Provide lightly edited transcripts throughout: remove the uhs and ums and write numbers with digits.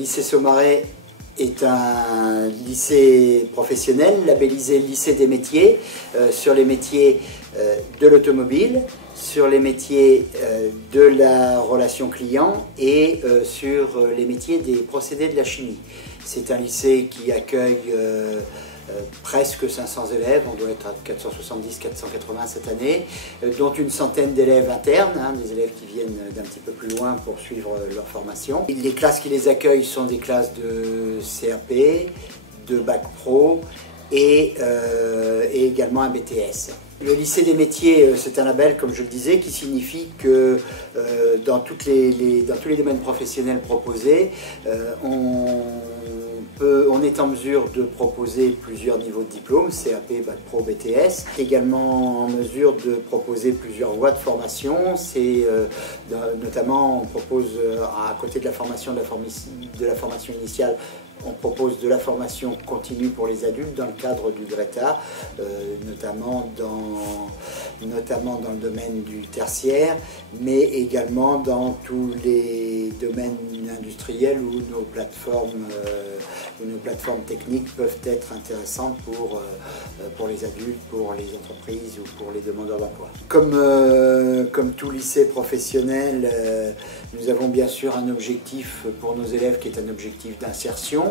Lycée Saumarez est un lycée professionnel labellisé lycée des métiers sur les métiers de l'automobile, sur les métiers de la relation client et sur les métiers des procédés de la chimie. C'est un lycée qui accueille presque 500 élèves, on doit être à 470-480 cette année, dont une centaine d'élèves internes, des élèves qui viennent d'un petit peu plus loin pour suivre leur formation. Les classes qui les accueillent sont des classes de CAP, de Bac Pro et également un BTS. Le lycée des métiers, c'est un label, comme je le disais, qui signifie que dans tous les domaines professionnels proposés, on est en mesure de proposer plusieurs niveaux de diplôme, CAP, Bac Pro, BTS. Également en mesure de proposer plusieurs voies de formation. Notamment, on propose, à côté de la formation initiale, on propose de la formation continue pour les adultes dans le cadre du GRETA, notamment dans le domaine du tertiaire, mais également dans tous les domaines industriels où nos plateformes techniques peuvent être intéressantes pour les adultes, pour les entreprises ou pour les demandeurs d'emploi. Comme tout lycée professionnel, nous avons bien sûr un objectif pour nos élèves qui est un objectif d'insertion.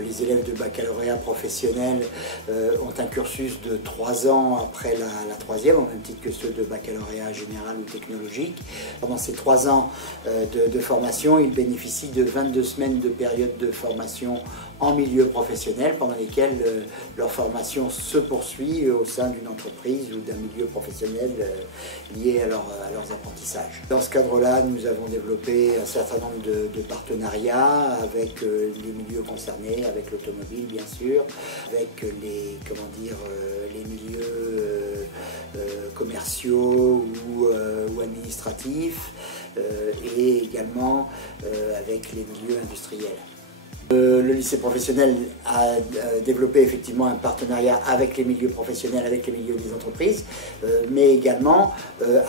Les élèves de baccalauréat professionnel ont un cursus de 3 ans après la troisième, au même titre que ceux de baccalauréat général ou technologique. Pendant ces 3 ans de formation, ils bénéficient de 22 semaines de période de formation en milieu professionnel, pendant lesquelles leur formation se poursuit au sein d'une entreprise ou d'un milieu professionnel lié à leurs apprentissages. Dans ce cadre-là, nous avons développé un certain nombre de partenariats avec les milieux concernés, avec l'automobile bien sûr, avec les milieux commerciaux ou administratifs et également avec les milieux industriels. Le lycée professionnel a développé effectivement un partenariat avec les milieux professionnels, avec les milieux des entreprises, mais également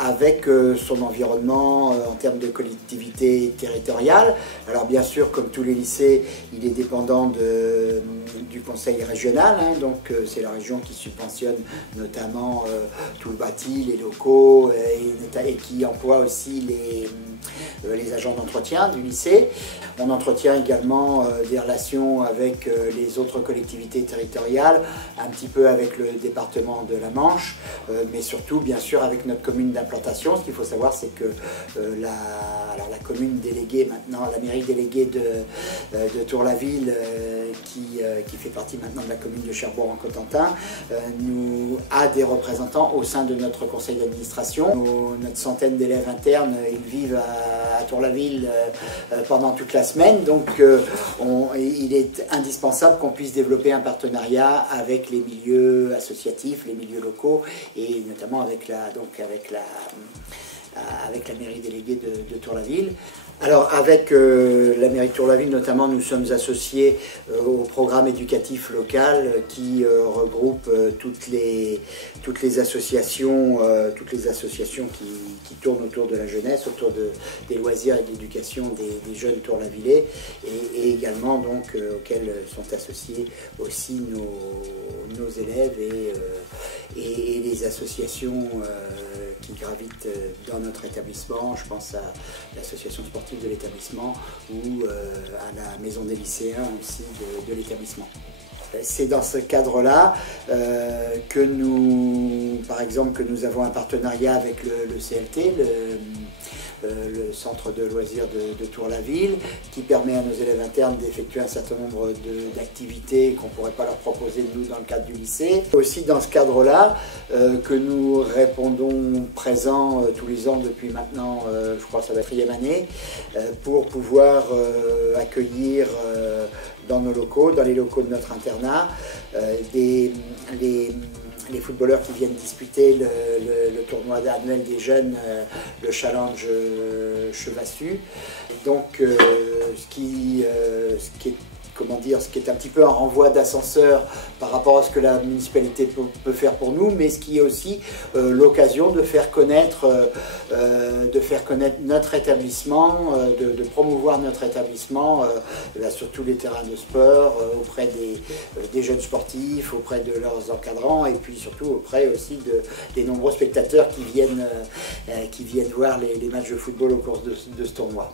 avec son environnement en termes de collectivité territoriale. Alors bien sûr, comme tous les lycées, il est dépendant du conseil régional, donc c'est la région qui subventionne notamment tout le bâti, les locaux et qui emploie aussi les agents d'entretien du lycée. On entretient également des relations avec les autres collectivités territoriales, un petit peu avec le département de la Manche, mais surtout bien sûr avec notre commune d'implantation. Ce qu'il faut savoir, c'est que la commune déléguée maintenant, la mairie déléguée de Tour-la-Ville, qui fait partie maintenant de la commune de Cherbourg-en-Cotentin, a des représentants au sein de notre conseil d'administration. Notre centaine d'élèves internes, ils vivent à Tour-la-Ville pendant toute la semaine, donc il est indispensable qu'on puisse développer un partenariat avec les milieux associatifs, les milieux locaux et notamment avec la mairie déléguée de Tour-la-Ville. Alors avec la mairie de Tour-la-Ville notamment, nous sommes associés au programme éducatif local qui regroupe toutes les associations qui tournent autour de la jeunesse, autour des loisirs et de l'éducation des jeunes Tour-la-Villais et également donc auxquels sont associés aussi nos élèves et les associations qui gravitent dans notre établissement. Je pense à l'association sportive de l'établissement ou à la maison des lycéens aussi de l'établissement. C'est dans ce cadre-là que nous avons un partenariat avec le CLT, le centre de loisirs de Tour-la-Ville, qui permet à nos élèves internes d'effectuer un certain nombre d'activités qu'on ne pourrait pas leur proposer nous dans le cadre du lycée. Aussi dans ce cadre-là que nous répondons présents tous les ans depuis maintenant, je crois que ça va être la 4e année, pour pouvoir accueillir dans nos locaux, dans les locaux de notre internat, les footballeurs qui viennent disputer le tournoi annuel des jeunes, le Challenge Chevassu. Donc ce qui est comment dire, ce qui est un petit peu un renvoi d'ascenseur par rapport à ce que la municipalité peut faire pour nous, mais ce qui est aussi l'occasion de faire connaître notre établissement, de promouvoir notre établissement sur tous les terrains de sport, auprès des jeunes sportifs, auprès de leurs encadrants et puis surtout auprès aussi des nombreux spectateurs qui viennent voir les matchs de football au cours de ce tournoi.